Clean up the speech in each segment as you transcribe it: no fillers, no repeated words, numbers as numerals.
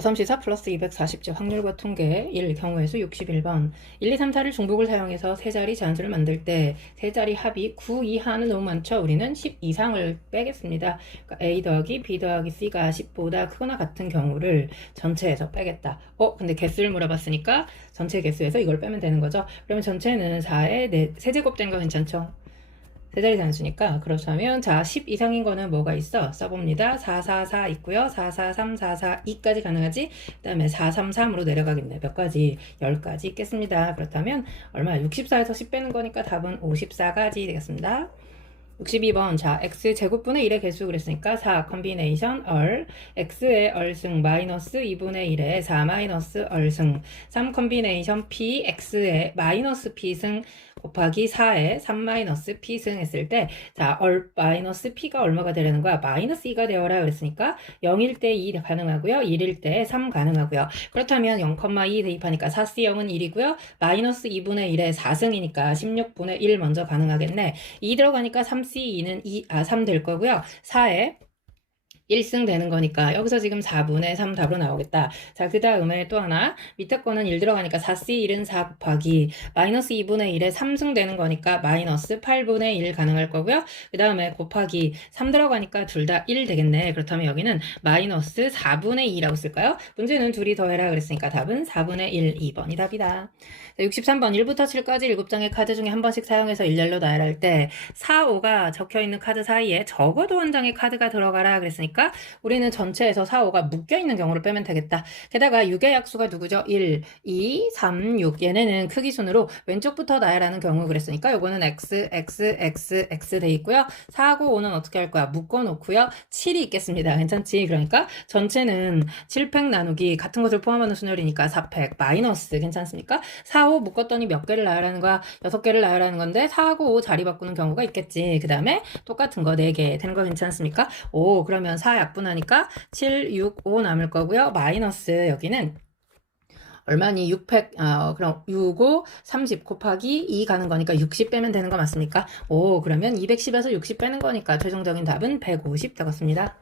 어삼시사 플러스 240제 확률과 통계 1 경우의 수 61번 1, 2, 3, 4를 중복을 사용해서 세 자리 자연수를 만들 때 세 자리 합이 9 이하는 너무 많죠. 우리는 10 이상을 빼겠습니다. 그러니까 A 더하기 B 더하기 C가 10보다 크거나 같은 경우를 전체에서 빼겠다. 근데 개수를 물어봤으니까 전체 개수에서 이걸 빼면 되는 거죠. 그러면 전체는 4의 세제곱 된 거 괜찮죠? 세 자리 단수니까. 그렇다면 자 10 이상인 거는 뭐가 있어? 써봅니다. 4, 4, 4 있고요. 4, 4, 3, 4, 4, 2까지 가능하지? 그 다음에 4, 3, 3으로 내려가겠네. 몇 가지? 10가지 있겠습니다. 그렇다면 얼마? 64에서 10 빼는 거니까 답은 54가지 되겠습니다. 62번 자 x 제곱분의 1의 개수 그랬으니까 4 컨비네이션 얼 x의 얼승 마이너스 2분의 1의 4 마이너스 얼승 3 컨비네이션 p x의 마이너스 p승 곱하기 4의 3 마이너스 p승 했을 때 자 얼 마이너스 p가 얼마가 되려는 거야? 마이너스 2가 되어라 그랬으니까 0일 때 2 가능하고요. 1일 때 3 가능하고요. 그렇다면 0,2 대입하니까 4C0은 1이고요. 마이너스 2분의 1의 4승이니까 16분의 1 먼저 가능하겠네. 2 들어가니까 3C2는 3 될 거고요. 4에 1승 되는 거니까 여기서 지금 4분의 3 답으로 나오겠다. 자, 그 다음에 또 하나 밑에 거는 1 들어가니까 4C1은 4 곱하기 마이너스 2분의 1에 3승 되는 거니까 마이너스 8분의 1 가능할 거고요. 그 다음에 곱하기 3 들어가니까 둘 다 1 되겠네. 그렇다면 여기는 마이너스 4분의 2라고 쓸까요? 문제는 둘이 더해라 그랬으니까 답은 4분의 1, 2번이 답이다. 자, 63번 1부터 7까지 7장의 카드 중에 한 번씩 사용해서 일렬로 나열할 때 4, 5가 적혀있는 카드 사이에 적어도 한 장의 카드가 들어가라 그랬으니까 우리는 전체에서 4, 5가 묶여있는 경우를 빼면 되겠다. 게다가 6의 약수가 누구죠? 1, 2, 3, 6 얘네는 크기 순으로 왼쪽부터 나열하는 경우 그랬으니까 요거는 x, x, x, x 돼 있고요. 4하고 5는 어떻게 할 거야? 묶어놓고요. 7이 있겠습니다. 괜찮지? 그러니까 전체는 7팩 나누기 같은 것을 포함하는 순열이니까 4팩 마이너스 괜찮습니까? 4, 5 묶었더니 몇 개를 나열하는 거야? 6개를 나열하는 건데 4하고 5 자리 바꾸는 경우가 있겠지. 그 다음에 똑같은 거 4개 되는 거 괜찮습니까? 오, 그러면 4 약분하니까 7, 6, 5 남을 거고요. 마이너스 여기는 얼마니? 6팩, 그럼 6, 5, 30 곱하기 2 가는 거니까 60 빼면 되는 거 맞습니까? 오, 그러면 210에서 60 빼는 거니까 최종적인 답은 150 되겠습니다.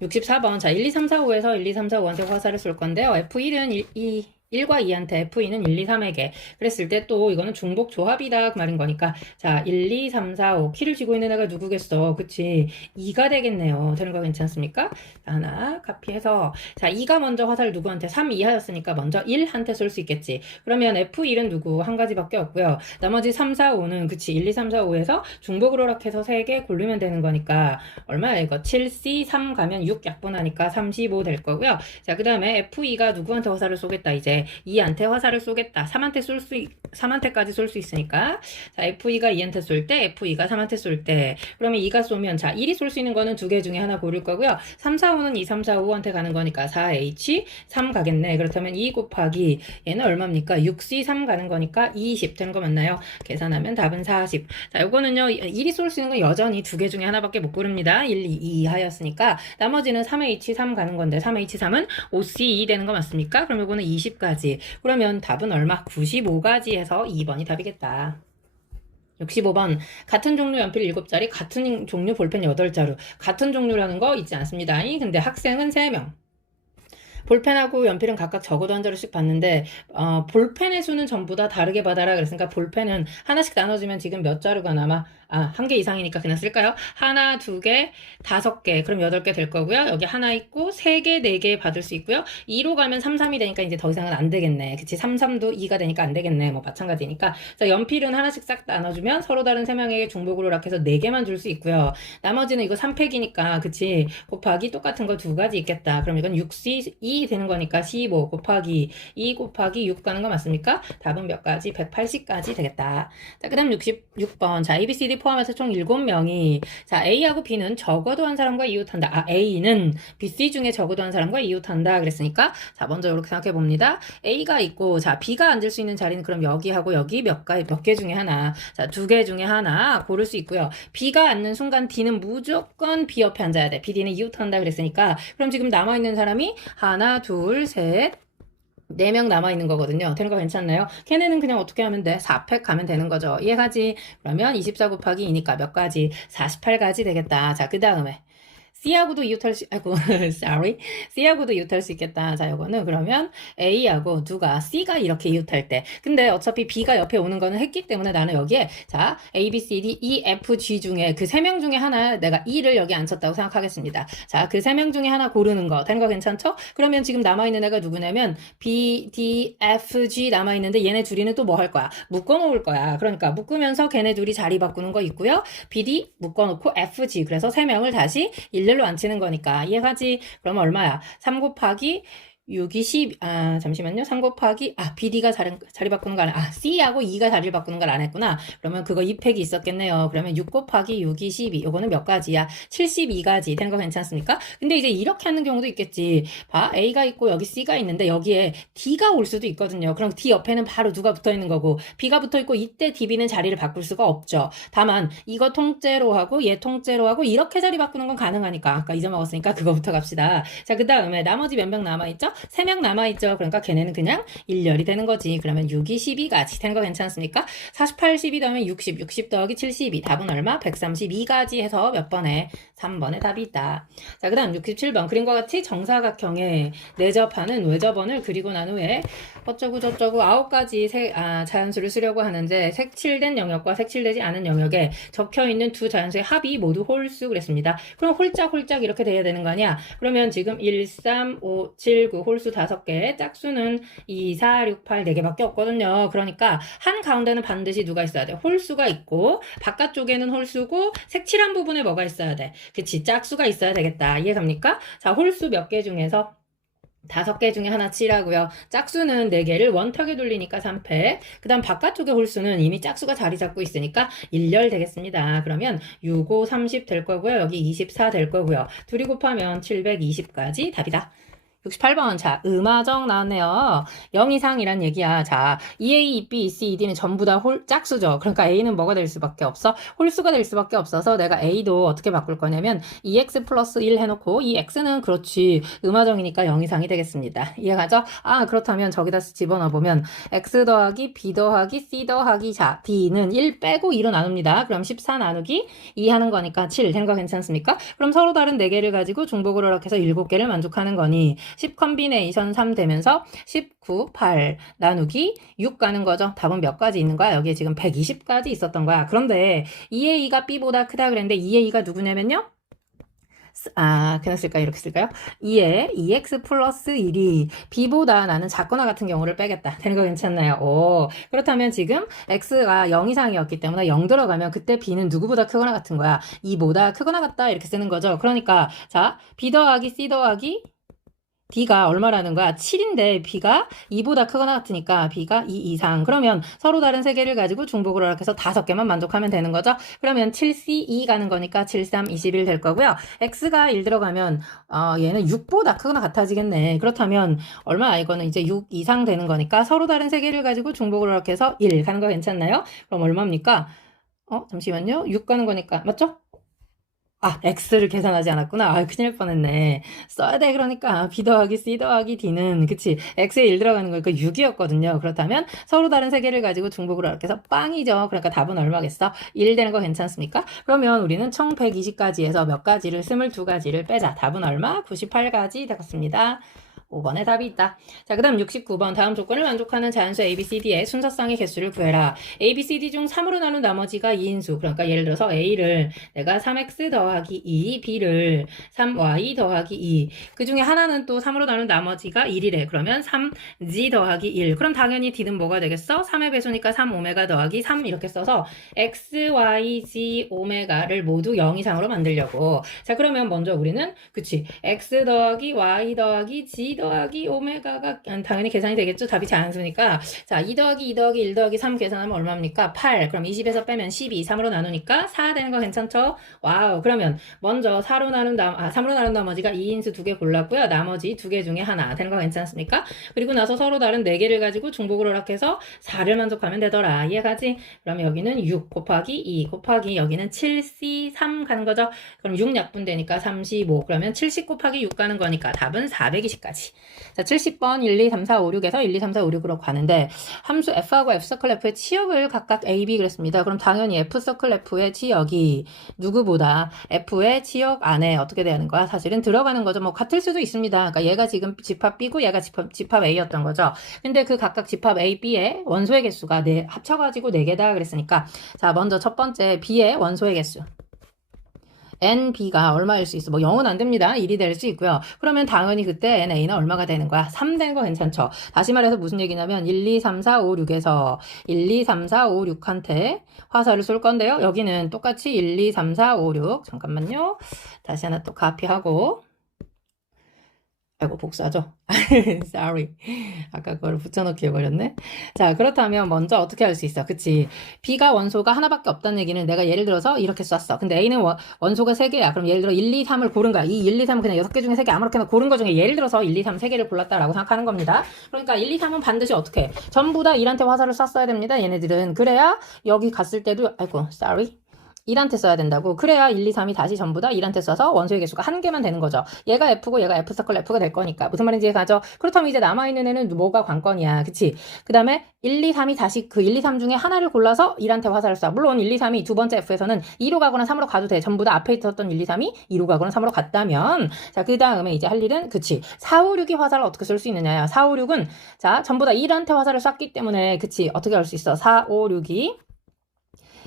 64번. 자, 1, 2, 3, 4, 5에서 1, 2, 3, 4, 5한테 화살을 쏠 건데요. F1은 1과 2한테 F2는 1, 2, 3에게 그랬을 때 또 이거는 중복 조합이다 그 말인 거니까 자 1, 2, 3, 4, 5 키를 쥐고 있는 애가 누구겠어? 그치? 2가 되겠네요. 되는 거 괜찮습니까? 자, 하나 카피해서 자 2가 먼저 화살을 누구한테? 3, 2 하였으니까 먼저 1한테 쏠 수 있겠지. 그러면 F1은 누구? 한 가지밖에 없고요. 나머지 3, 4, 5는 그치 1, 2, 3, 4, 5에서 중복으로 락해서 3개 고르면 되는 거니까 얼마야 이거? 7C 3 가면 6 약분하니까 35 될 거고요. 자, 그 다음에 F2가 누구한테 화살을 쏘겠다 이제 2한테 화살을 쏘겠다. 3한테까지 쏠 수 있으니까. 자, F2가 2한테 쏠 때, F2가 3한테 쏠 때. 그러면 2가 쏘면, 자, 1이 쏠 수 있는 거는 두 개 중에 하나 고를 거고요. 3, 4, 5는 2, 3, 4, 5한테 가는 거니까 4H, 3 가겠네. 그렇다면 2 곱하기, 얘는 얼마입니까? 6C, 3 가는 거니까 20 되는 거 맞나요? 계산하면 답은 40. 자, 요거는요, 1이 쏠 수 있는 건 여전히 두 개 중에 하나밖에 못 고릅니다. 1, 2, 2 하였으니까. 나머지는 3H, 3 가는 건데, 3H, 3은 5C, 2 되는 거 맞습니까? 그럼 요거는 20까지. 그러면 답은 얼마? 95가지 해서 2번이 답이겠다. 65번 같은 종류 연필 7자리 같은 종류 볼펜 8자루 같은 종류라는 거 있지 않습니다. 근데 학생은 3명 볼펜하고 연필은 각각 적어도 한 자루씩 받는데 볼펜의 수는 전부 다 다르게 받아라 그랬으니까 볼펜은 하나씩 나눠주면 지금 몇 자루가 남아? 한 개 이상이니까 그냥 쓸까요? 하나, 두 개, 5개 그럼 8개 될 거고요. 여기 하나 있고 3개, 4개 받을 수 있고요. 2로 가면 3, 3이 되니까 이제 더 이상은 안 되겠네. 그치? 3, 3도 2가 되니까 안 되겠네. 뭐 마찬가지니까. 자, 연필은 하나씩 싹 나눠주면 서로 다른 3명에게 중복으로 락해서 4개만 줄 수 있고요. 나머지는 이거 3팩이니까 그치? 곱하기 똑같은 거 2가지 있겠다. 그럼 이건 6C, 2 되는 거니까 15 곱하기 2 곱하기 6 가는 거 맞습니까? 답은 몇 가지? 180까지 되겠다. 자, 그 다음 66번. 자, ABCD 포함해서 총 7명이 자, A하고 B는 적어도 한 사람과 이웃한다. A는 BC 중에 적어도 한 사람과 이웃한다. 그랬으니까 자, 먼저 이렇게 생각해 봅니다. A가 있고 자, B가 앉을 수 있는 자리는 그럼 여기하고 여기 몇 개 중에 하나. 자, 2개 중에 하나 고를 수 있고요. B가 앉는 순간 D는 무조건 B 옆에 앉아야 돼. BD는 이웃한다 그랬으니까 그럼 지금 남아있는 사람이 하나, 둘, 셋, 4명 남아있는 거거든요. 되는 거 괜찮나요? 걔네는 그냥 어떻게 하면 돼? 4팩 가면 되는 거죠. 이해가지? 그러면 24 곱하기 2니까 몇 가지? 48가지 되겠다. 자, 그 다음에 C하고도 이웃할 수, 아이고, sorry. C하고도 이웃할 수 있겠다. 자, 요거는 그러면 A하고 누가 C가 이렇게 이웃할 때. 근데 어차피 B가 옆에 오는 거는 했기 때문에 나는 여기에, 자, A, B, C, D, E, F, G 중에 그 세 명 중에 하나 내가 E를 여기 앉혔다고 생각하겠습니다. 자, 그 세 명 중에 하나 고르는 거. 된 거 괜찮죠? 그러면 지금 남아있는 애가 누구냐면 B, D, F, G 남아있는데 얘네 둘이는 또 뭐 할 거야? 묶어놓을 거야. 그러니까 묶으면서 걔네 둘이 자리 바꾸는 거 있고요. B, D 묶어놓고 F, G. 그래서 세 명을 다시 일렬로 앉히는 거니까 이해가지? 그러면 얼마야? 3 곱하기 6이 10, 잠시만요. 3 곱하기, BD가 자리 바꾸는 거 안, C하고 E가 자리를 바꾸는 걸 안 했구나. 그러면 그거 2팩이 있었겠네요. 그러면 6 곱하기 6이 12. 요거는 몇 가지야? 72가지. 된 거 괜찮습니까? 근데 이제 이렇게 하는 경우도 있겠지. 봐. A가 있고 여기 C가 있는데 여기에 D가 올 수도 있거든요. 그럼 D 옆에는 바로 누가 붙어 있는 거고, B가 붙어 있고 이때 DB는 자리를 바꿀 수가 없죠. 다만, 이거 통째로 하고 얘 통째로 하고 이렇게 자리 바꾸는 건 가능하니까. 아까 잊어먹었으니까 그거부터 갑시다. 자, 그 다음에 나머지 몇 명 남아있죠? 3명 남아있죠. 그러니까 걔네는 그냥 일렬이 되는 거지. 그러면 6이 12가지. 된 거 괜찮습니까? 48, 12 더하면 60, 60 더하기 72. 답은 얼마? 132가지 해서 몇 번에? 3번에 답이 있다. 자, 그 다음 67번. 그림과 같이 정사각형의 내접하는 외접원을 그리고 난 후에 어쩌고 저쩌고 9가지 자연수를 쓰려고 하는데 색칠된 영역과 색칠되지 않은 영역에 적혀있는 두 자연수의 합이 모두 홀수 그랬습니다. 그럼 홀짝홀짝 이렇게 돼야 되는 거 아니야? 그러면 지금 1, 3, 5, 7, 9 홀수 5개, 짝수는 2, 4, 6, 8, 4개밖에 없거든요. 그러니까 한 가운데는 반드시 누가 있어야 돼? 홀수가 있고 바깥쪽에는 홀수고 색칠한 부분에 뭐가 있어야 돼? 그치, 짝수가 있어야 되겠다. 이해갑니까? 자, 홀수 몇 개 중에서 5개 중에 하나 치라고요. 짝수는 4개를 원턱에 돌리니까 3팩. 그 다음 바깥쪽의 홀수는 이미 짝수가 자리 잡고 있으니까 1열 되겠습니다. 그러면 6, 5, 30 될 거고요. 여기 24 될 거고요. 둘이 곱하면 720까지 답이다. 68번. 자, 음화정 나왔네요. 0 이상이란 얘기야. 자, EA, EB, EC, ED는 전부 다 짝수죠. 그러니까 A는 뭐가 될 수밖에 없어? 홀수가 될 수밖에 없어서 내가 A도 어떻게 바꿀 거냐면 2X 플러스 1 해놓고 이 X는 그렇지. 음화정이니까 0 이상이 되겠습니다. 이해가죠? 그렇다면 저기다 집어넣어 보면 X 더하기 B 더하기 C 더하기 D는 1 빼고 2로 나눕니다. 그럼 14 나누기 2 하는 거니까 7 된 거 괜찮습니까? 그럼 서로 다른 4개를 가지고 중복을 허락해서 7개를 만족하는 거니 10 컨비네이션 3 되면서 19, 8 나누기 6 가는 거죠. 답은 몇 가지 있는 거야? 여기에 지금 120가지 있었던 거야. 그런데 2A가 B보다 크다 그랬는데 2A가 누구냐면요? 그냥 쓸까요? 이렇게 쓸까요? 2에 2x 플러스 1이 b보다 나는 작거나 같은 경우를 빼겠다. 되는 거 괜찮나요? 오, 그렇다면 지금 x가 0 이상이었기 때문에 0 들어가면 그때 b는 누구보다 크거나 같은 거야. 2보다 크거나 같다 이렇게 쓰는 거죠. 그러니까 자, b 더하기 c 더하기 D가 얼마라는 거야? 7인데 B가 2보다 크거나 같으니까 B가 2 이상. 그러면 서로 다른 세 개를 가지고 중복을 허락해서 5개만 만족하면 되는 거죠. 그러면 7C2 가는 거니까 7, 3, 21 될 거고요. X가 1 들어가면 얘는 6보다 크거나 같아지겠네. 그렇다면 얼마? 이거는 이제 6 이상 되는 거니까 서로 다른 세 개를 가지고 중복을 허락해서 1 가는 거 괜찮나요? 그럼 얼마입니까? 잠시만요. 6 가는 거니까 맞죠? X를 계산하지 않았구나. 큰일 날 뻔했네. 써야 돼. 그러니까 B 더하기 C 더하기 D는 그치. X에 1 들어가는 거니까 6이었거든요. 그렇다면 서로 다른 세 개를 가지고 중복을 이렇게 해서 빵이죠. 그러니까 답은 얼마겠어? 1 되는 거 괜찮습니까? 그러면 우리는 총 120가지에서 몇 가지를 22가지를 빼자. 답은 얼마? 98가지 되겠습니다. 5번에 답이 있다. 자, 그 다음 69번. 다음 조건을 만족하는 자연수 ABCD의 순서쌍의 개수를 구해라. ABCD 중 3으로 나눈 나머지가 2인수. 그러니까 예를 들어서 A를 내가 3X 더하기 2, B를 3Y 더하기 2. 그 중에 하나는 또 3으로 나눈 나머지가 1이래. 그러면 3G 더하기 1. 그럼 당연히 D는 뭐가 되겠어? 3의 배수니까 3오메가 더하기 3 이렇게 써서 X, Y, G, 오메가를 모두 0 이상으로 만들려고. 자, 그러면 먼저 우리는 그치. X 더하기 Y 더하기 G 더하기 오메가가 당연히 계산이 되겠죠. 답이 자연수니까. 자, 2 더하기 2 더하기 1 더하기 3 계산하면 얼마입니까? 8. 그럼 20에서 빼면 12. 3으로 나누니까 4 되는 거 괜찮죠? 와우. 그러면 먼저 3으로 나눈 나머지가 2인수 2개 골랐고요. 나머지 2개 중에 하나 되는 거 괜찮습니까? 그리고 나서 서로 다른 4개를 가지고 중복을 허락해서 4를 만족하면 되더라. 이해가지? 그러면 여기는 6 곱하기 2 곱하기 여기는 7C 3 가는 거죠. 그럼 6 약분되니까 35. 그러면 70 곱하기 6 가는 거니까 답은 420까지. 자, 70번 1, 2, 3, 4, 5, 6에서 1, 2, 3, 4, 5, 6으로 가는데 함수 f하고 f서클 f의 치역을 각각 a, b 그랬습니다. 그럼 당연히 f서클 f의 치역이 누구보다 f의 치역 안에 어떻게 되는 거야? 사실은 들어가는 거죠. 뭐 같을 수도 있습니다. 그러니까 얘가 지금 집합 b고 얘가 집합 a였던 거죠. 근데 그 각각 집합 a, b의 원소의 개수가 합쳐가지고 4개다 그랬으니까 자, 먼저 첫 번째 b의 원소의 개수. NB가 얼마일 수 있어? 뭐 0은 안 됩니다. 1이 될 수 있고요. 그러면 당연히 그때 NA는 얼마가 되는 거야? 3 되는 거 괜찮죠? 다시 말해서 무슨 얘기냐면 1, 2, 3, 4, 5, 6에서 1, 2, 3, 4, 5, 6한테 화살을 쏠 건데요. 여기는 똑같이 1, 2, 3, 4, 5, 6 잠깐만요. 다시 하나 또 카피하고 아이고 복사죠? Sorry. 아까 그걸 붙여넣기 해버렸네. 자, 그렇다면 먼저 어떻게 할 수 있어? 그치? B가 원소가 하나밖에 없다는 얘기는 내가 예를 들어서 이렇게 썼어. 근데 A는 원소가 3개야. 그럼 예를 들어 1, 2, 3을 고른 거야. 이 1, 2, 3은 그냥 6개 중에 3개 아무렇게나 고른 거 중에 예를 들어서 1, 2, 3 3개를 골랐다라고 생각하는 겁니다. 그러니까 1, 2, 3은 반드시 어떻게 해? 전부 다 1한테 화살을 쐈어야 됩니다. 얘네들은. 그래야 여기 갔을 때도 아이고 sorry. 1한테 써야 된다고. 그래야 1, 2, 3이 다시 전부 다 1한테 써서 원소의 개수가 1개만 되는 거죠. 얘가 F고 얘가 F서클 F가 될 거니까. 무슨 말인지 이해가죠? 그렇다면 이제 남아있는 애는 뭐가 관건이야. 그치? 그 다음에 1, 2, 3이 다시 그 1, 2, 3 중에 하나를 골라서 1한테 화살을 쏴. 물론 1, 2, 3이 두 번째 F에서는 2로 가거나 3으로 가도 돼. 전부 다 앞에 있었던 1, 2, 3이 2로 가거나 3으로 갔다면 자, 그 다음에 이제 할 일은 그치. 4, 5, 6이 화살을 어떻게 쓸 수 있느냐. 4, 5, 6은 자, 전부 다 1한테 화살을 쐈기 때문에 그치. 어떻게 할 수 있어? 4, 5, 6이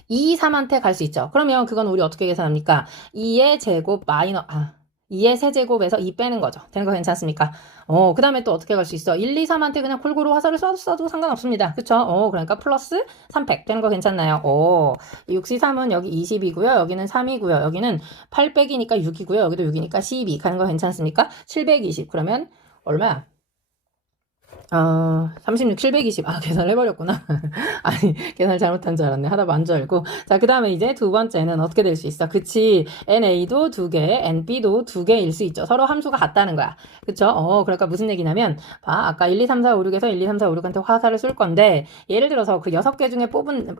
2, 3한테 갈 수 있죠. 그러면 그건 우리 어떻게 계산합니까? 2의 제곱 2의 세제곱에서 2 빼는 거죠. 되는 거 괜찮습니까? 그 다음에 또 어떻게 갈 수 있어? 1, 2, 3한테 그냥 골고루 화살을 쏴도 상관없습니다. 그쵸? 그러니까 플러스 300 되는 거 괜찮나요? 6, 3은 여기 20이고요. 여기는 3이고요. 여기는 8 빼기니까 6이고요. 여기도 6이니까 12 가는 거 괜찮습니까? 720 그러면 얼마야? 36, 720. 계산을 해버렸구나. 아니, 계산을 잘못한 줄 알았네. 하다 만 줄 알고. 자, 그 다음에 이제 두 번째는 어떻게 될 수 있어? 그치. NA도 2개, NB도 2개일 수 있죠. 서로 함수가 같다는 거야. 그쵸? 그러니까 무슨 얘기냐면, 아까 1, 2, 3, 4, 5, 6에서 1, 2, 3, 4, 5, 6한테 화살을 쏠 건데, 예를 들어서 그 6개 중에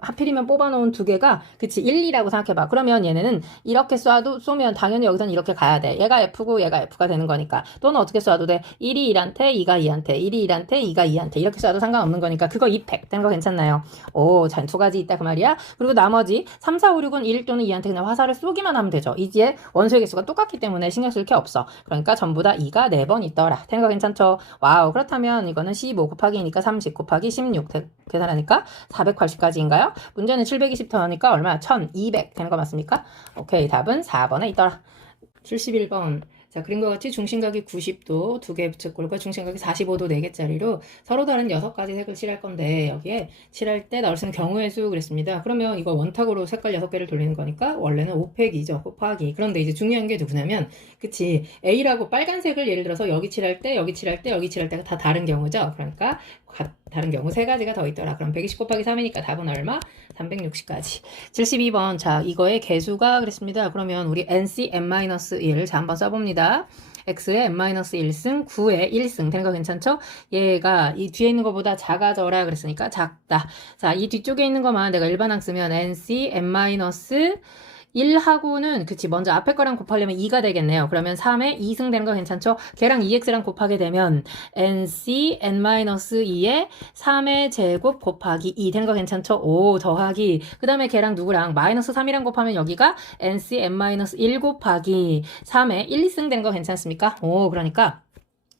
하필이면 뽑아놓은 2개가, 그치, 1, 2라고 생각해봐. 그러면 얘네는 이렇게 쏘면 당연히 여기서는 이렇게 가야 돼. 얘가 F고 얘가 F가 되는 거니까. 또는 어떻게 쏴도 돼? 1이 1한테, 2가 2한테, 1이 1한테, 2가 2한테 이렇게 써도 상관없는 거니까 그거 2팩 되는 거 괜찮나요? 자, 2가지 있다 그 말이야. 그리고 나머지 3, 4, 5, 6은 1 또는 2한테 그냥 화살을 쏘기만 하면 되죠. 이제 원소의 개수가 똑같기 때문에 신경 쓸 게 없어. 그러니까 전부 다 2가 4번 있더라. 되는 거 괜찮죠? 와우. 그렇다면 이거는 15 곱하기 2니까 30 곱하기 16 계산하니까 480까지인가요? 문제는 720 더하니까 얼마? 1200 되는 거 맞습니까? 오케이. 답은 4번에 있더라. 71번. 자, 그림과 같이 중심각이 90도 2개 부채꼴과 중심각이 45도 4개짜리로 서로 다른 6가지 색을 칠할 건데 여기에 칠할 때 나올 수 있는 경우의 수 그랬습니다. 그러면 이거 원탁으로 색깔 6개를 돌리는 거니까 원래는 5팩이죠. 곱하기. 그런데 이제 중요한 게 누구냐면 그치 A라고 빨간색을 예를 들어서 여기 칠할 때 여기 칠할 때 여기 칠할 때가 다 다른 경우죠. 그러니까 다른 경우 3가지가 더 있더라. 그럼 120 곱하기 3이니까 답은 얼마? 360까지. 72번. 자, 이거의 개수가 그랬습니다. 그러면 우리 NC n-1 자, 한번 써봅니다. x의 n-1승, 9의 1승 되는 거 괜찮죠? 얘가 이 뒤에 있는 것보다 작아져라 그랬으니까 작다. 자, 이 뒤쪽에 있는 것만 내가 일반항 쓰면 NC n-1 1하고는 그치 먼저 앞에 거랑 곱하려면 2가 되겠네요. 그러면 3에 2승 되는 거 괜찮죠? 걔랑 2x랑 곱하게 되면 nc n-2에 3의 제곱 곱하기 2 되는 거 괜찮죠? 더하기 그 다음에 걔랑 누구랑 마이너스 3이랑 곱하면 여기가 nc n-1 곱하기 3의 1, 2승 되는 거 괜찮습니까? 그러니까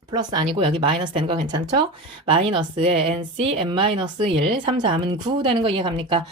플러스 아니고 여기 마이너스 되는 거 괜찮죠? 마이너스에 NC n-1 3, 4은 9 되는 거 이해갑니까?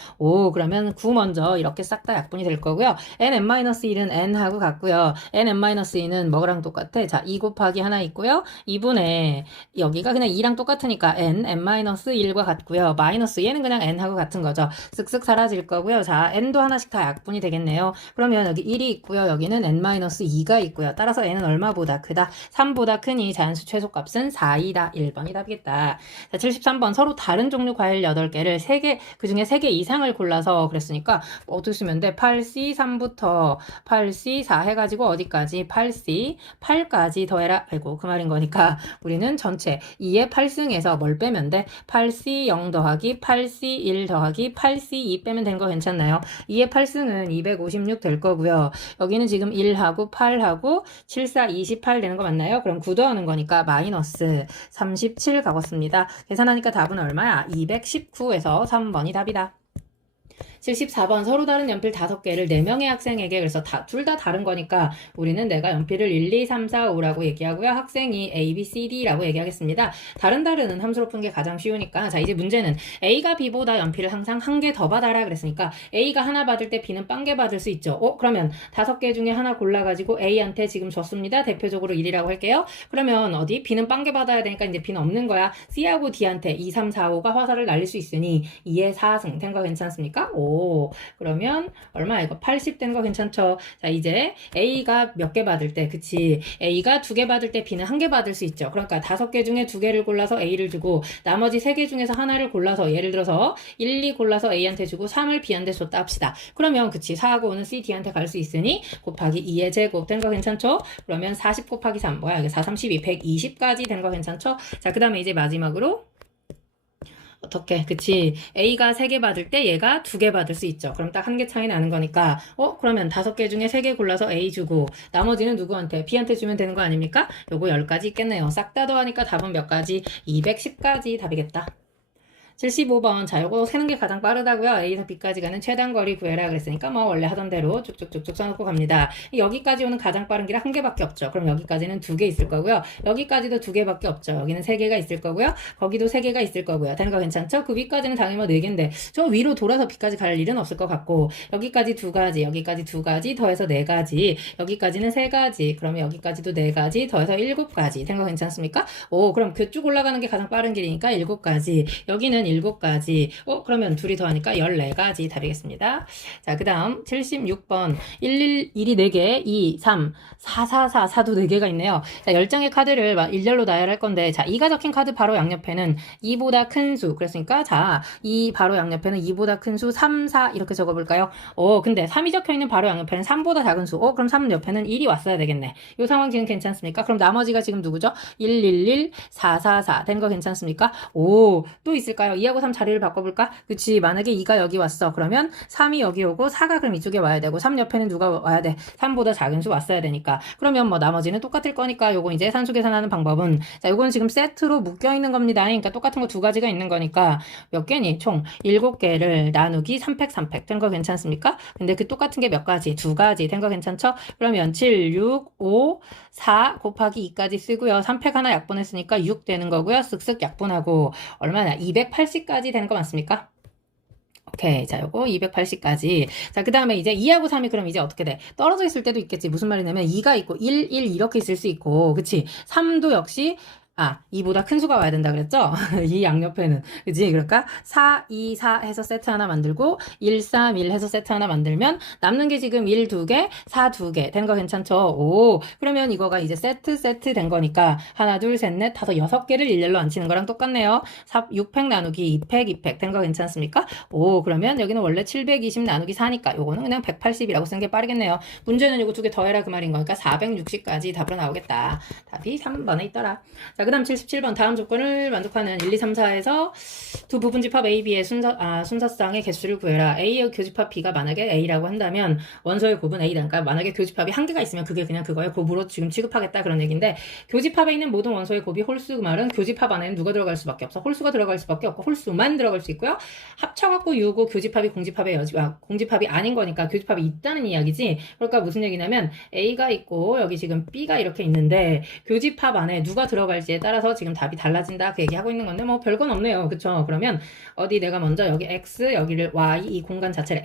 그러면 9 먼저 이렇게 싹 다 약분이 될 거고요. n-1은 n하고 같고요. n-2는 뭐랑 똑같아? 자, 2 곱하기 하나 있고요. 2분의 여기가 그냥 2랑 똑같으니까 n-1과 같고요. 마이너스 얘는 그냥 n하고 같은 거죠. 쓱쓱 사라질 거고요. 자, n도 하나씩 다 약분이 되겠네요. 그러면 여기 1이 있고요. 여기는 n-2가 있고요. 따라서 n은 얼마보다 크다? 3보다 크니 자연수 최소값은 4이다. 1번이 답이겠다. 자, 73번 서로 다른 종류 과일 8개를 3개 그 중에 3개 이상을 골라서 그랬으니까 어떻게 쓰면 돼? 8C 3부터 8C 4 해가지고 어디까지? 8C 8까지 더해라. 아이고 그 말인 거니까 우리는 전체 2의 8승에서 뭘 빼면 돼? 8C 0 더하기 8C 1 더하기 8C 2 빼면 되는 거 괜찮나요? 2의 8승은 256 될 거고요. 여기는 지금 1하고 8하고 7, 4, 28 되는 거 맞나요? 그럼 9 더하는 거니까 그러니까 마이너스 37 가겠습니다. 계산하니까 답은 얼마야? 219에서 3번이 답이다. 74번 서로 다른 연필 5개를 4명의 학생에게 그래서 둘 다 다른 거니까 우리는 내가 연필을 1, 2, 3, 4, 5라고 얘기하고요. 학생이 A, B, C, D라고 얘기하겠습니다. 다른 함수로 푸는 게 가장 쉬우니까 자 이제 문제는 A가 B보다 연필을 항상 한 개 더 받아라 그랬으니까 A가 하나 받을 때 B는 빤 개 받을 수 있죠. 그러면 5개 중에 하나 골라가지고 A한테 지금 줬습니다. 대표적으로 1이라고 할게요. 그러면 어디? B는 빤 개 받아야 되니까 이제 B는 없는 거야. C하고 D한테 2, 3, 4, 5가 화살을 날릴 수 있으니 2의 4승 된 거 괜찮습니까? 그러면 얼마 이거 80 된 거 괜찮죠? 자 이제 A가 몇 개 받을 때 그치 A가 2개 받을 때 B는 1개 받을 수 있죠. 그러니까 5개 중에 2개를 골라서 A를 주고 나머지 3개 중에서 하나를 골라서 예를 들어서 1, 2 골라서 A한테 주고 3을 B한테 줬다 합시다. 그러면 그치 4하고 5는 C, D한테 갈 수 있으니 곱하기 2의 제곱 된 거 괜찮죠? 그러면 40 곱하기 3 뭐야 이게 4, 32, 120까지 된 거 괜찮죠? 자 그 다음에 이제 마지막으로 어떻게 그치 A가 3개 받을 때 얘가 2개 받을 수 있죠. 그럼 딱 한 개 차이 나는 거니까 그러면 5개 중에 3개 골라서 A 주고 나머지는 누구한테? B한테 주면 되는 거 아닙니까? 요거 10가지 있겠네요. 싹 다 더하니까 답은 몇 가지? 210가지 답이겠다. 75번 자 요거 세는 게 가장 빠르다고요. A에서 B까지 가는 최단 거리 구해라 그랬으니까 뭐 원래 하던 대로 쭉쭉쭉쭉 써놓고 갑니다. 여기까지 오는 가장 빠른 길은 1개밖에 없죠. 그럼 여기까지는 2개 있을 거고요. 여기까지도 2개밖에 없죠. 여기는 3개가 있을 거고요. 거기도 3개가 있을 거고요. 되는 거 괜찮죠? 그 위까지는 당연히 뭐 4개인데 저 위로 돌아서 B까지 갈 일은 없을 것 같고 여기까지 2가지 여기까지 2가지 더해서 4가지 여기까지는 3가지 그러면 여기까지도 4가지 더해서 7가지 된 거 괜찮습니까? 그럼 그 쭉 올라가는 게 가장 빠른 길이니까 7가지 여기는 7가지 그러면 둘이 더하니까 14가지 답이겠습니다. 자 그 다음 76번 1, 1이 4개 2, 3, 4, 4, 4, 4도 4개가 있네요. 자 10장의 카드를 일렬로 나열할 건데 자 2가 적힌 카드 바로 양옆에는 2보다 큰 수 그랬으니까 자 2 바로 양옆에는 2보다 큰 수 3, 4 이렇게 적어볼까요? 근데 3이 적혀있는 바로 양옆에는 3보다 작은 수 그럼 3 옆에는 1이 왔어야 되겠네. 이 상황 지금 괜찮습니까? 그럼 나머지가 지금 누구죠? 1, 1, 1, 4, 4, 4 된 거 괜찮습니까? 또 있을까요? 2하고 3 자리를 바꿔볼까? 그치 만약에 2가 여기 왔어 그러면 3이 여기 오고 4가 그럼 이쪽에 와야 되고 3 옆에는 누가 와야 돼? 3보다 작은 수 왔어야 되니까 그러면 뭐 나머지는 똑같을 거니까 요거 이제 산수 계산하는 방법은 자 요건 지금 세트로 묶여있는 겁니다. 그러니까 똑같은 거 2가지가 있는 거니까 몇 개니? 총 7개를 나누기 3팩 3팩 된 거 괜찮습니까? 근데 그 똑같은 게 몇 가지? 2가지 된 거 괜찮죠? 그러면 7, 6, 5, 4 곱하기 2까지 쓰고요. 3팩 하나 약분했으니까 6 되는 거고요. 쓱쓱 약분하고 얼마나? 280까지 되는 거 맞습니까? 오케이. 자, 요거 280까지. 자, 그 다음에 이제 2하고 3이 그럼 이제 어떻게 돼? 떨어져 있을 때도 있겠지. 무슨 말이냐면 2가 있고 1, 1 이렇게 있을 수 있고, 그치? 3도 역시 2보다 큰 수가 와야 된다 그랬죠? 이 양옆에는. 그치? 그러니까 4, 2, 4 해서 세트 하나 만들고 1, 3, 1 해서 세트 하나 만들면 남는 게 지금 1, 2개, 4, 2개 된 거 괜찮죠? 그러면 이거가 이제 세트 된 거니까 하나, 둘, 셋, 넷, 다섯, 6개를 일렬로 앉히는 거랑 똑같네요. 6팩 나누기 2팩, 2팩 된 거 괜찮습니까? 그러면 여기는 원래 720 나누기 4니까 요거는 그냥 180이라고 쓰는 게 빠르겠네요. 문제는 이거 2개 더해라 그 말인 거니까 460까지 답으로 나오겠다. 답이 3번에 있더라. 자, 그 다음 77번 다음 조건을 만족하는 1, 2, 3, 4에서 두 부분집합 A, B의 순서쌍의 개수를 구해라. A의 교집합 B가 만약에 A라고 한다면 원소의 곱은 A다. 그러니까 만약에 교집합이 한 개가 있으면 그게 그냥 그거의 곱으로 지금 취급하겠다 그런 얘기인데 교집합에 있는 모든 원소의 곱이 홀수 그 말은 교집합 안에는 누가 들어갈 수밖에 없어. 홀수가 들어갈 수밖에 없고 홀수만 들어갈 수 있고요. 합쳐갖고 유고 교집합이 공집합이 아닌 거니까 교집합이 있다는 이야기지. 그러니까 무슨 얘기냐면 A가 있고 여기 지금 B가 이렇게 있는데 교집합 안에 누가 들어갈지에 따라서 지금 답이 달라진다 그 얘기하고 있는 건데 뭐 별건 없네요. 그쵸? 그러면 어디 내가 먼저 여기 X 여기를 Y 이 공간 자체를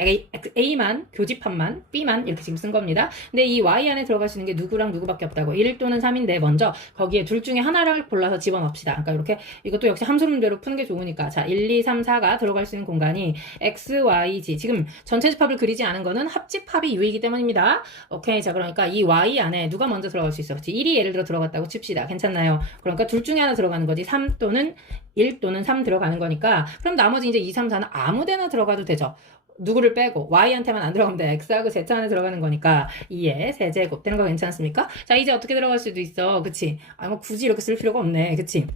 A만 교집합만 B만 이렇게 지금 쓴 겁니다. 근데 이 Y 안에 들어갈 수 있는 게 누구랑 누구밖에 없다고 1 또는 3인데 먼저 거기에 둘 중에 하나를 골라서 집어넣읍시다. 그러니까 이렇게 이것도 역시 함수론대로 푸는 게 좋으니까 자 1, 2, 3, 4가 들어갈 수 있는 공간이 X, Y, G 지금 전체 집합을 그리지 않은 거는 합집합이 유이기 때문입니다. 오케이 자 그러니까 이 Y 안에 누가 먼저 들어갈 수 있어? 그치? 1이 예를 들어 들어갔다고 칩시다. 괜찮나요? 그러니까 둘 중에 하나 들어가는 거지. 3 또는 1 또는 3 들어가는 거니까 그럼 나머지 이제 2, 3, 4는 아무 데나 들어가도 되죠. 누구를 빼고 Y한테만 안 들어가면 돼. X하고 Z 안에 들어가는 거니까 2의 세제곱 되는 거 괜찮습니까? 자 이제 어떻게 들어갈 수도 있어. 그치? 뭐 굳이 이렇게 쓸 필요가 없네. 그치?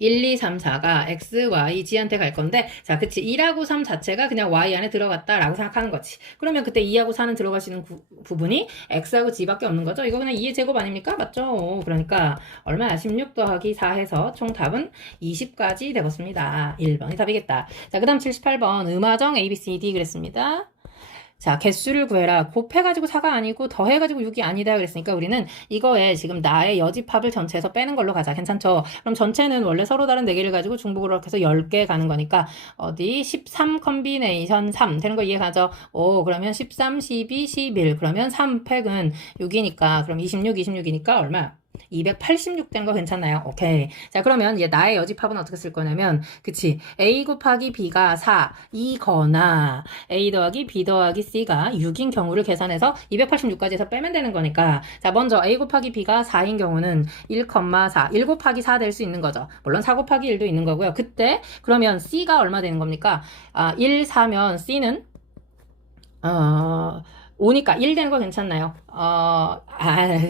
1, 2, 3, 4가 x, y, g한테 갈 건데, 자, 그치. 1하고 3 자체가 그냥 y 안에 들어갔다라고 생각하는 거지. 그러면 그때 2하고 4는 들어갈 수 있는 부분이 x하고 g밖에 없는 거죠. 이거 그냥 2의 제곱 아닙니까? 맞죠? 그러니까 얼마야? 16 더하기 4 해서 총 답은 20까지 되겠습니다. 1번이 답이겠다. 자, 그 다음 78번 음화정 A, B, C, D 그랬습니다. 자, 개수를 구해라. 곱해가지고 4가 아니고 더해가지고 6이 아니다 그랬으니까 우리는 이거에 지금 나의 여집합을 전체에서 빼는 걸로 가자. 괜찮죠? 그럼 전체는 원래 서로 다른 4개를 가지고 중복으로 해서 10개 가는 거니까 어디 13 컨비네이션 3 되는 거 이해가죠? 오, 그러면 13, 12, 11 그러면 3팩은 6이니까 그럼 26, 26이니까 얼마? 286 된 거 괜찮나요? 오케이. 자, 그러면 얘 나의 여집합은 어떻게 쓸 거냐면, 그치. A 곱하기 B가 4, 이거나 A 더하기 B 더하기 C가 6인 경우를 계산해서 286까지 해서 빼면 되는 거니까. 자, 먼저 A 곱하기 B가 4인 경우는 1,4, 1 곱하기 4 될 수 있는 거죠. 물론 4 곱하기 1도 있는 거고요. 그때, 그러면 C가 얼마 되는 겁니까? 1, 4면 C는, 5니까 1 되는 거 괜찮나요?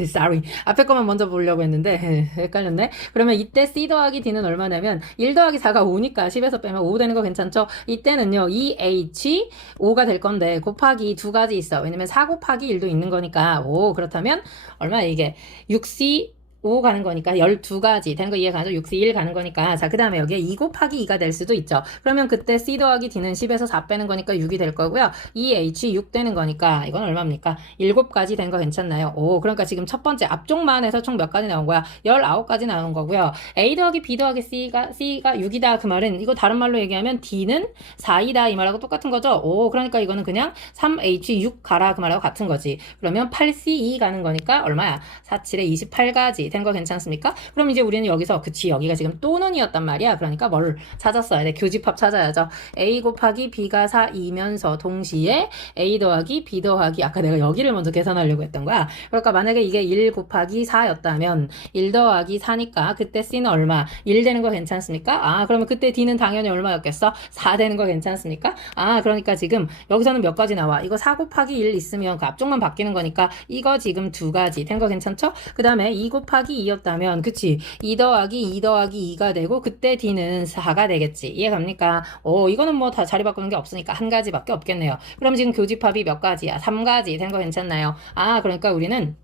sorry. 앞에 것만 먼저 보려고 했는데, 헷갈렸네. 그러면 이때 C 더하기 D는 얼마냐면, 1 더하기 4가 5니까 10에서 빼면 5 되는 거 괜찮죠? 이때는요, 2H 5가 될 건데, 곱하기 두 가지 있어. 왜냐면 4 곱하기 1도 있는 거니까, 그렇다면, 얼마야 이게? 6C 5 가는 거니까 12가지 되는 거 이해가죠? 6C 1 가는 거니까. 자, 그 다음에 여기에 2 곱하기 2가 될 수도 있죠. 그러면 그때 C 더하기 D는 10에서 4 빼는 거니까 6이 될 거고요. 2H 6 되는 거니까 이건 얼마입니까? 7가지 된 거 괜찮나요? 그러니까 지금 첫 번째 앞쪽만 해서 총 몇 가지 나온 거야? 19가지 나온 거고요. A 더하기 B 더하기 C가 6이다 그 말은 이거 다른 말로 얘기하면 D는 4이다 이 말하고 똑같은 거죠? 그러니까 이거는 그냥 3H 6 가라 그 말하고 같은 거지. 그러면 8C 2 가는 거니까 얼마야? 4, 7에 28가지 된 거 괜찮습니까? 그럼 이제 우리는 여기서 그치 여기가 지금 또는이었단 말이야. 그러니까 뭘 찾았어야 돼? 교집합 찾아야죠. A 곱하기 B가 4이면서 동시에 A 더하기 B 더하기 아까 내가 여기를 먼저 계산하려고 했던 거야. 그러니까 만약에 이게 1 곱하기 4였다면 1 더하기 4니까 그때 C는 얼마? 1 되는 거 괜찮습니까? 그러면 그때 D는 당연히 얼마였겠어? 4 되는 거 괜찮습니까? 그러니까 지금 여기서는 몇 가지 나와? 이거 4 곱하기 1 있으면 그 앞쪽만 바뀌는 거니까 이거 지금 2가지 된 거 괜찮죠? 그 다음에 2 곱하기 2였다면 그치 2 더하기 2 더하기 2가 되고 그때 D는 4가 되겠지. 이해갑니까? 이거는 뭐 다 자리 바꾸는 게 없으니까 한 가지밖에 없겠네요. 그럼 지금 교집합이 몇 가지야? 3가지 된 거 괜찮나요? 그러니까 우리는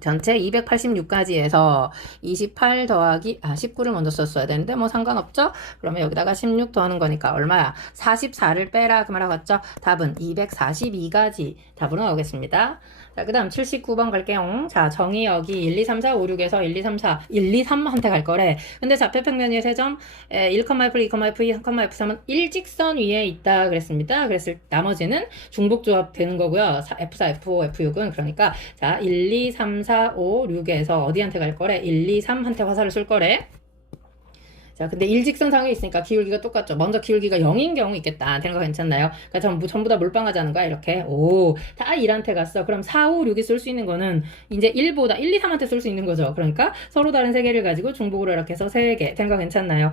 전체 286가지에서 28 더하기 19를 먼저 썼어야 되는데 뭐 상관없죠? 그러면 여기다가 16 더하는 거니까 얼마야? 44를 빼라 그 말하고 왔죠? 답은 242가지 답으로 나오겠습니다. 자, 그 다음 79번 갈게요. 자, 정의 여기 1, 2, 3, 4, 5, 6에서 1, 2, 3, 4, 1, 2, 3한테 갈 거래. 근데 좌표평면의 세점 1,F, 2,F, 2,F3은 일직선 위에 있다 그랬습니다. 그랬을 나머지는 중복조합 되는 거고요. F4, F5, F6은 그러니까 자, 1, 2, 3, 4, 5, 6에서 어디한테 갈 거래? 1, 2, 3한테 화살을 쏠 거래. 자, 근데 일직선상에 있으니까 기울기가 똑같죠. 먼저 기울기가 0인 경우 있겠다. 되는 거 괜찮나요? 그러니까 전부 다 몰빵하자는 거야, 이렇게. 다 1한테 갔어. 그럼 4, 5, 6이 쏠 수 있는 거는 이제 1보다 1, 2, 3한테 쏠 수 있는 거죠. 그러니까 서로 다른 3개를 가지고 중복으로 이렇게 해서 3개. 되는 거 괜찮나요?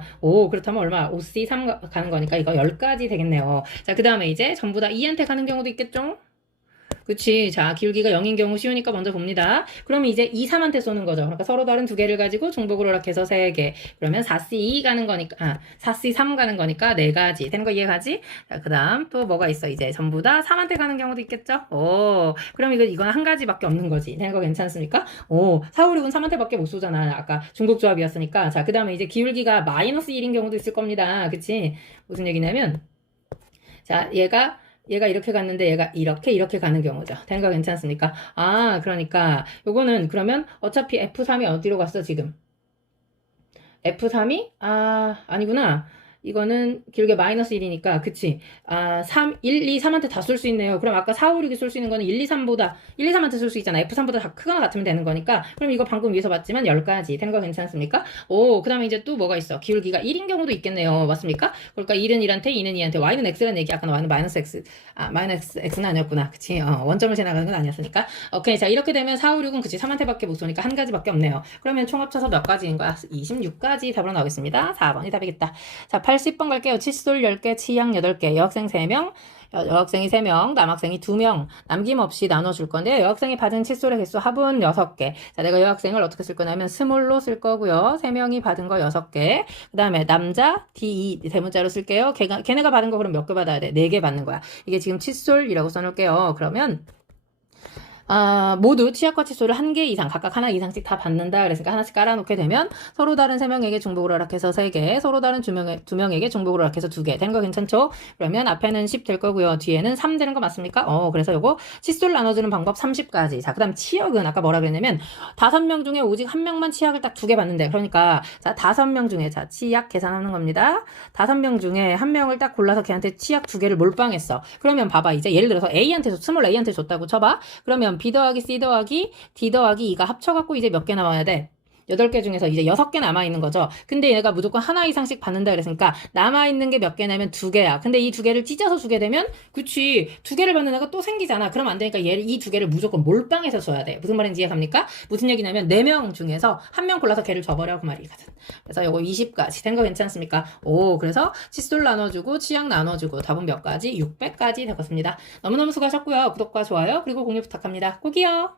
그렇다면 얼마? 5C 3 가는 거니까 이거 10가지 되겠네요. 자, 그 다음에 이제 전부 다 2한테 가는 경우도 있겠죠? 그치. 자, 기울기가 0인 경우 쉬우니까 먼저 봅니다. 그러면 이제 2, 3한테 쏘는 거죠. 그러니까 서로 다른 2개를 가지고 중복으로 이렇게 해서 3개. 그러면 4C2 가는 거니까, 4C3 가는 거니까 4가지. 되는 거 이해가지? 자, 그 다음 또 뭐가 있어? 이제 전부 다 3한테 가는 경우도 있겠죠? 그럼 이건 한 가지밖에 없는 거지. 되는 거 괜찮습니까? 4, 5, 6은 3한테밖에 못 쏘잖아. 아까 중복조합이었으니까. 자, 그 다음에 이제 기울기가 마이너스 1인 경우도 있을 겁니다. 그치? 무슨 얘기냐면, 자, 얘가 이렇게 갔는데 얘가 이렇게 가는 경우죠. 되는 거 괜찮습니까? 그러니까 요거는 그러면 어차피 F3이 어디로 갔어 지금? F3이? 아니구나. 이거는 길게 마이너스 1이니까 그치 1, 2, 3한테 다 쏠 수 있네요. 그럼 아까 4, 5, 6이 쏠 수 있는 거는 1, 2, 3보다 1, 2, 3한테 쏠 수 있잖아. F3보다 다 크거나 같으면 되는 거니까 그럼 이거 방금 위에서 봤지만 10가지 되는 거 괜찮습니까? 그 다음에 이제 또 뭐가 있어? 기울기가 1인 경우도 있겠네요. 맞습니까? 그러니까 1은 1한테 2는 2한테 Y는 X라는 얘기 아까 Y는 마이너스 X 마이너스 X는 아니었구나. 그치 원점을 지나가는 건 아니었으니까 오케이. 자, 이렇게 되면 4, 5, 6은 그치 3한테 밖에 못 쏘니까 한 가지밖에 없네요. 그러면 총 합쳐서 몇 가지인 거야? 26가지 답으로 나오겠습니다. 4번이 답이겠다. 자, 80번 갈게요. 칫솔 10개, 치약 8개, 여학생 3명, 여학생이 3명, 남학생이 2명, 남김없이 나눠줄 건데, 여학생이 받은 칫솔의 개수 합은 6개. 자, 내가 여학생을 어떻게 쓸 거냐면, 스몰로 쓸 거고요. 3명이 받은 거 6개. 그 다음에 남자, D2 대문자로 쓸게요. 걔네가 받은 거 그럼 몇 개 받아야 돼? 4개 받는 거야. 이게 지금 칫솔이라고 써놓을게요. 그러면, 모두 치약과 칫솔을 1개 이상, 각각 하나 이상씩 다 받는다. 그랬으니까 하나씩 깔아놓게 되면 서로 다른 3명에게 중복을 허락해서 3개, 서로 다른 2명에게 중복을 허락해서 2개. 되는 거 괜찮죠? 그러면 앞에는 10 될 거고요. 뒤에는 3 되는 거 맞습니까? 그래서 요거 칫솔 나눠주는 방법 30가지. 자, 그 다음 치약은 아까 뭐라 그랬냐면 5명 중에 오직 1명만 치약을 딱 2개 받는데. 그러니까 자, 5명 중에 자, 치약 계산하는 겁니다. 5명 중에 1명을 딱 골라서 걔한테 치약 2개를 몰빵했어. 그러면 봐봐. 이제 예를 들어서 A한테 스몰 A한테 줬다고 쳐봐. 그러면 B 더하기 C 더하기 D 더하기 2가 합쳐갖고 이제 몇 개 남아야 돼? 8개 중에서 이제 6개 남아있는 거죠. 근데 얘가 무조건 하나 이상씩 받는다 그랬으니까 남아있는 게 몇 개냐면 2개야. 근데 이 2개를 찢어서 주게 되면 그치 2개를 받는 애가 또 생기잖아. 그럼 안 되니까 얘를 이 2개를 무조건 몰빵해서 줘야 돼. 무슨 말인지 이해갑니까? 무슨 얘기냐면 4명 중에서 1명 골라서 걔를 줘버려 그 말이거든. 그래서 요거 20까지 된 거 괜찮습니까? 그래서 칫솔 나눠주고 치약 나눠주고 답은 몇 가지? 600까지 되었습니다. 너무너무 수고하셨고요. 구독과 좋아요 그리고 공유 부탁합니다. 꼭이요.